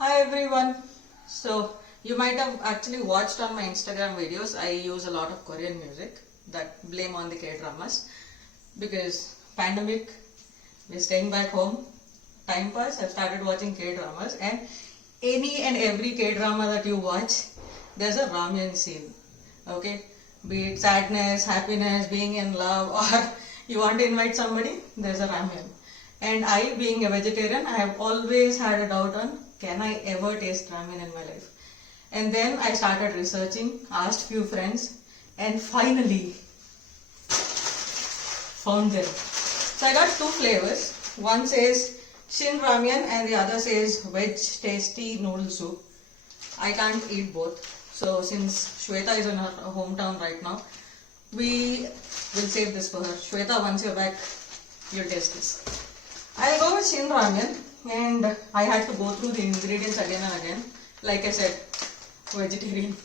Hi everyone. So you might have actually watched on my Instagram videos. I use a lot of Korean music that blame on the K-dramas because pandemic, we're staying back home. Time pass. I've started watching K-dramas and any and every K-drama that you watch, there's a ramen scene. Okay, be it sadness, happiness, being in love, or you want to invite somebody, there's a ramen. And I, being a vegetarian, I have always had a doubt on can I ever taste ramen in my life. And then I started researching, asked few friends, and finally found them. So I got two flavors. One says Shin Ramyun and the other says Veg Tasty Noodle Soup. I can't eat both. So since Shweta is in her hometown right now, we will save this for her. Shweta, once you're back, you'll taste this. I'll go with Shin Ramyun, and I had to go through the ingredients again and again. Like I said, vegetarian.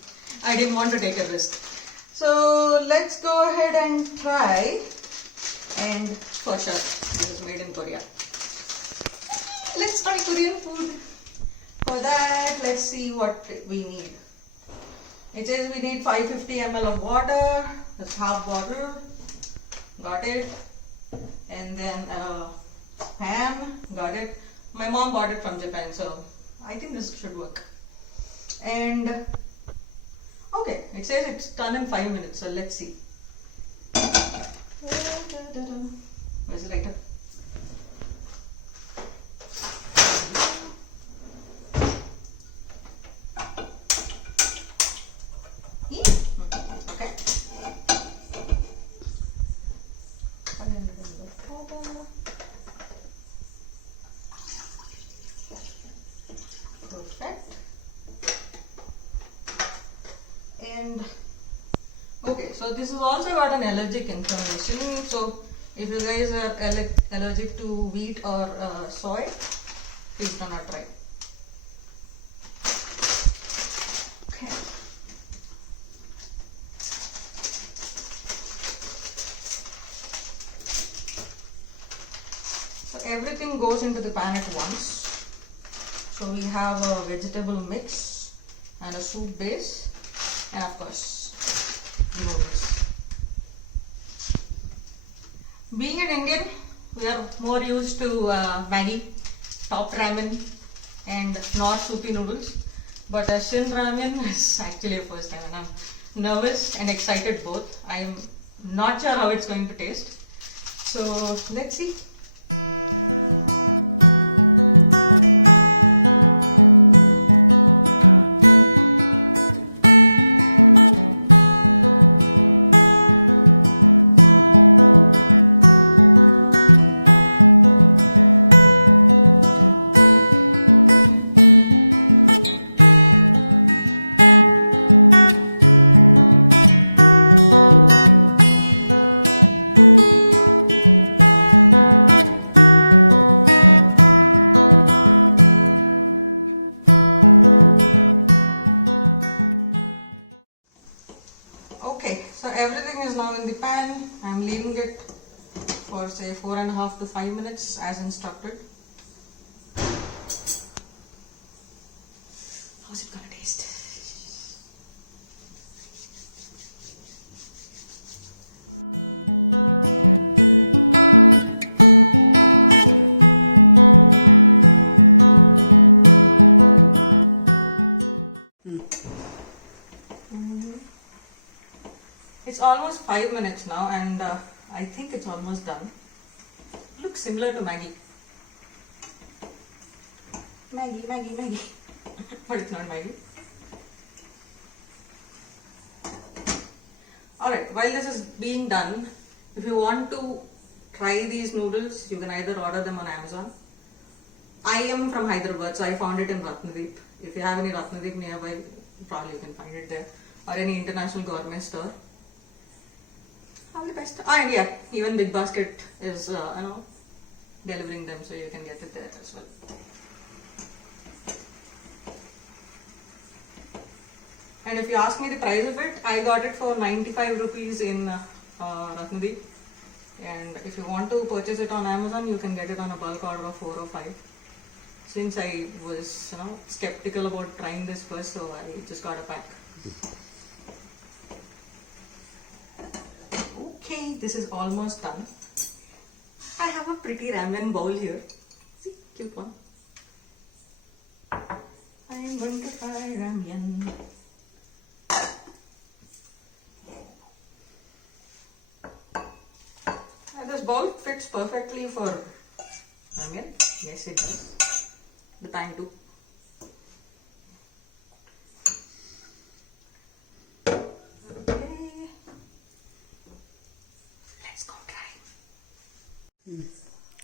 I didn't want to take a risk. So let's go ahead and try. And for sure, this is made in Korea. Let's try Korean food. For that, let's see what we need. It says we need 550 ml of water. That's half bottle. Got it. And then pan. Got it. My mom bought it from Japan, so I think this should work. And okay, it says it's done in 5 minutes, so let's see. Where's the lighter? Okay. Perfect. And okay, so this has also got an allergic information. So if you guys are allergic to wheat or soy, please do not try. Okay. So everything goes into the pan at once. So we have a vegetable mix and a soup base, and of course the noodles. Being an Indian, we are more used to Maggi, top ramen, and North soupy noodles. But Shin Ramyun is actually a first time, and I'm nervous and excited both. I am not sure how it's going to taste. So let's see. Okay, so everything is now in the pan. I'm leaving it for say 4.5 to 5 minutes as instructed. How's it gonna taste? It's almost 5 minutes now, and I think it's almost done. Looks similar to Maggi. Maggi. But it's not Maggi. Alright, while this is being done, if you want to try these noodles, you can either order them on Amazon. I am from Hyderabad, so I found it in Ratnadeep. If you have any Ratnadeep nearby, probably you can find it there. Or any international gourmet store. All the best. And yeah, even Big Basket is, delivering them, so you can get it there as well. And if you ask me the price of it, I got it for 95 rupees in Ratnadeep. And if you want to purchase it on Amazon, you can get it on a bulk order of 4 or 5. since I was skeptical about trying this first, so I just got a pack. Okay, this is almost done. I have a pretty ramen bowl here. See, cute one. I'm going to fry ramen. And this bowl fits perfectly for ramen. Yes, it does. The pan too. Okay. Let's go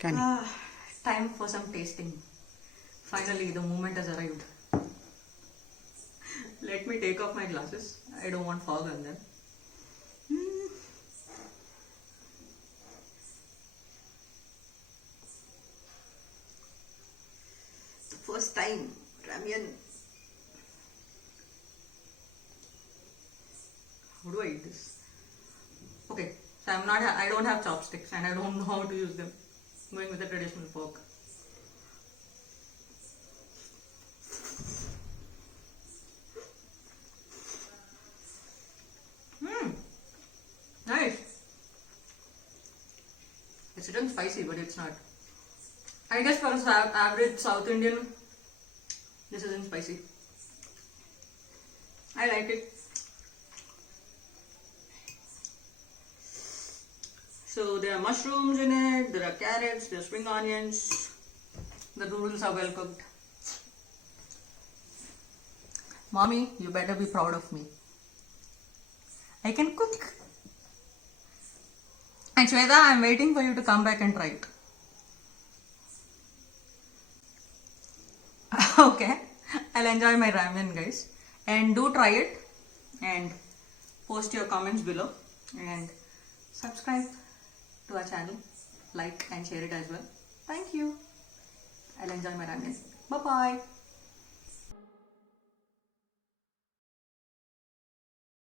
try. Time for some tasting. Finally, the moment has arrived. Let me take off my glasses. I don't want fog on them. First time ramen. How do I eat this? Okay, so I don't have chopsticks and I don't know how to use them. I'm going with a traditional fork. Nice. It's written spicy, but it's not. I guess for an average South Indian, this isn't spicy. I like it. So there are mushrooms in it, there are carrots, there are spring onions. The noodles are well cooked. Mommy, you better be proud of me. I can cook. And Shweta, I'm waiting for you to come back and try it. Okay, I'll enjoy my ramen, guys. And do try it. And post your comments below. And subscribe to our channel. Like and share it as well. Thank you. I'll enjoy my ramen. Bye-bye.